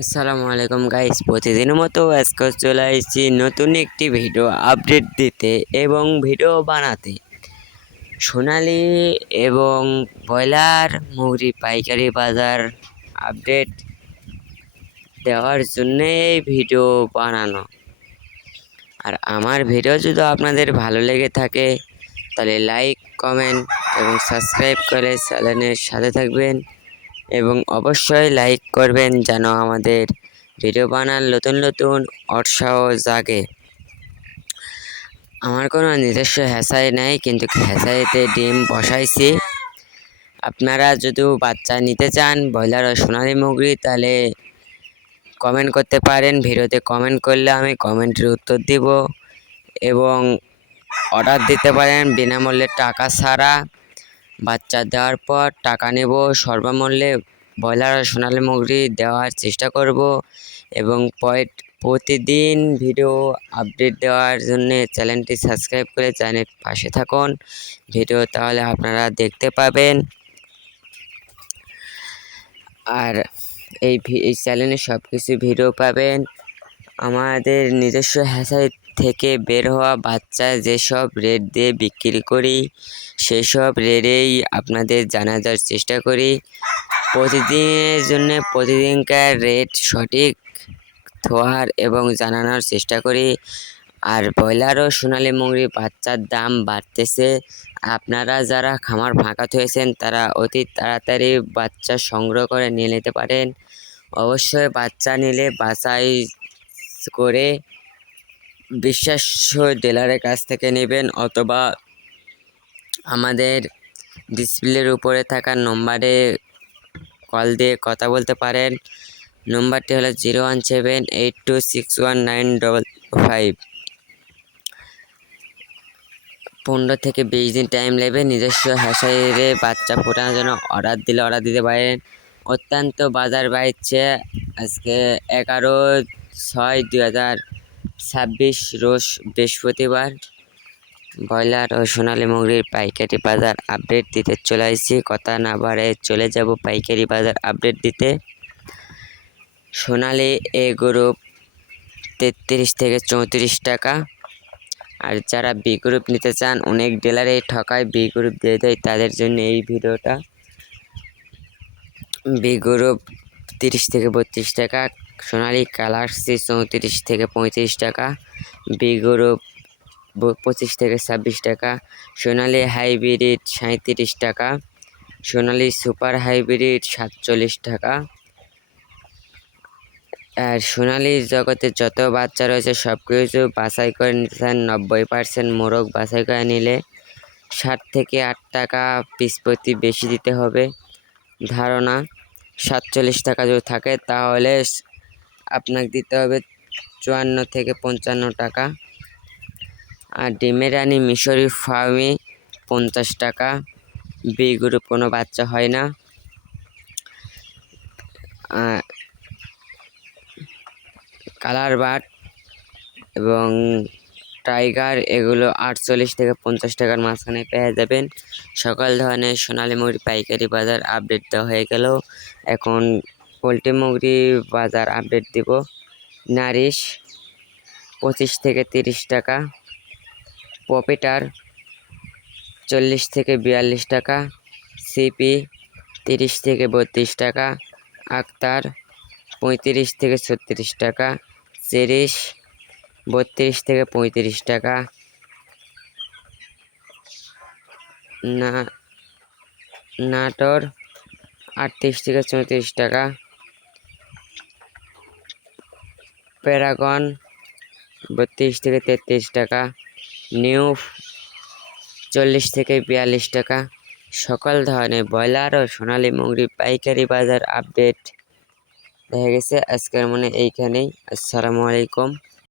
আসসালামু আলাইকুম গাইস, প্রতিদিনের মতো আজকে চলে আসছি নতুন একটি ভিডিও আপডেট দিতে এবং ভিডিও বানাতে। সোনালী এবং ব্রয়লার মুরগি পাইকারি বাজার আপডেট দেওয়ার জন্যে এই ভিডিও বানানো। আর আমার ভিডিও যদি আপনাদের ভালো লেগে থাকে তাহলে লাইক, কমেন্ট এবং সাবস্ক্রাইব করে চ্যানেলের সাথে থাকবেন এবং অবশ্যই লাইক করবেন যেন আমাদের ভিডিও বানার নতুন নতুন উৎসাহ জাগে। আমার কোনো নিজস্ব হ্যাচারি নাই, কিন্তু হ্যাচারিতে ডিম বসাইছি। আপনারা যদি বাচ্চা নিতে চান ব্রয়লার ও সোনালী মুরগি তাহলে কমেন্ট করতে পারেন। ভিডিওতে কমেন্ট করলে আমি কমেন্টের উত্তর দিব এবং অর্ডার দিতে পারেন বিনামূল্যে, টাকা ছাড়া। বাচ্চা দেওয়ার পর টাকা নেব সর্বমূল্যে। ব্রয়লার আর সোনালী মুরগি দেওয়ার চেষ্টা করব এবং প্রতিদিন ভিডিও আপডেট দেওয়ার জন্য চ্যানেলটি সাবস্ক্রাইব করে চ্যানেলের পাশে থাকুন। ভিডিও তাহলে আপনারা দেখতে পাবেন। আর এই চ্যানেলে সব কিছু ভিডিও পাবেন। আমাদের নিজস্ব হ্যাচারি থেকে বের হওয়া বাচ্চা যেসব রেট দিয়ে বিক্রি করি সেসব রেটেই আপনাদের জানানোর চেষ্টা করি। প্রতিদিনের জন্য প্রতিদিনকার রেট সঠিক ধোয়ার এবং জানানোর চেষ্টা করি। আর ব্রয়লার ও সোনালী মুরগির বাচ্চার দাম বাড়তেছে। আপনারা যারা খামার ফাঁকা থয়েছেন তারা অতি তাড়াতাড়ি বাচ্চা সংগ্রহ করে নিয়ে নিতে পারেন। অবশ্যই বাচ্চা নিলে বাছাই করে বিশ্বাস্য ডিলারের কাছ থেকে নেবেন, অথবা আমাদের ডিসপ্লের উপরে থাকা নম্বরে কল দিয়ে কথা বলতে পারেন। নম্বরটি হলো 01782619555। 15 থেকে 20 দিন টাইম লাগবে। নিজস্ব হ্যাচারিতে বাচ্চা ফোটানোর জন্য অর্ডার দিতে পারেন। অত্যন্ত বাজার বাড়ছে। আজকে 11/6/2026 রোজ বৃহস্পতিবার। ব্রয়লার ও সোনালী মুরগির পাইকারি বাজার আপডেট দিতে চলে আসছি। কথা না বাড়ে চলে যাব পাইকারি বাজার আপডেট দিতে। সোনালী এ গ্রুপ 33 থেকে 34 টাকা। আর যারা বি গ্রুপ নিতে চান, অনেক ডিলারে ঠকায় বি গ্রুপ দিয়ে দেয়, তাদের জন্য এই ভিডিওটা। বি গ্রুপ 30 থেকে 32 টাকা, সোনালী কালারসি 34 থেকে 35 টাকা, বি গ্রুপ 25 থেকে 26 টাকা, সোনালী হাইব্রিড 37 টাকা, সোনালী সুপার হাইব্রিড 47 টাকা। আর সোনালী জগতে যত বাচ্চা রয়েছে সব কিছু বাছাই করে নিতে চান। 90% মোরগ বাছাই করে নিলে 7 থেকে 8 টাকা পিস প্রতি বেশি দিতে হবে। ধারণা 47 টাকা যদি থাকে তাহলে আপনাকে দিতে হবে 54 থেকে 55 টাকা। আর ডিমের রানী মিশরি ফার্মে 50 টাকা। বি গ্রুপ কোনো বাচ্চা হয় না। কালার বাট এবং টাইগার এগুলো 48 থেকে 50 টাকার মাঝখানে পেয়ে যাবেন। সকল ধরনের সোনালী মুরগি পাইকারি বাজার আপডেট দেওয়া হয়ে গেল। এখন পোলট্রি মুরগি বাজার আপডেট দিব। নারিশ 25 থেকে 30 টাকা, পপিটার 40 থেকে 42 টাকা, সিপি 30 থেকে 32 টাকা, আক্তার 35 থেকে 36 টাকা, চেরিশ 32 থেকে 35 টাকা, নাটোর 38 থেকে 34 টাকা, প্যারাগন 32 থেকে 33 টাকা, নিউ 40 থেকে 42 টাকা। সকল ধরনের ব্রয়লার ও সোনালী মুরগি পাইকারি বাজার আপডেট দেখা গেছে। আজকের মনে এইখানেই। আসসালামু আলাইকুম।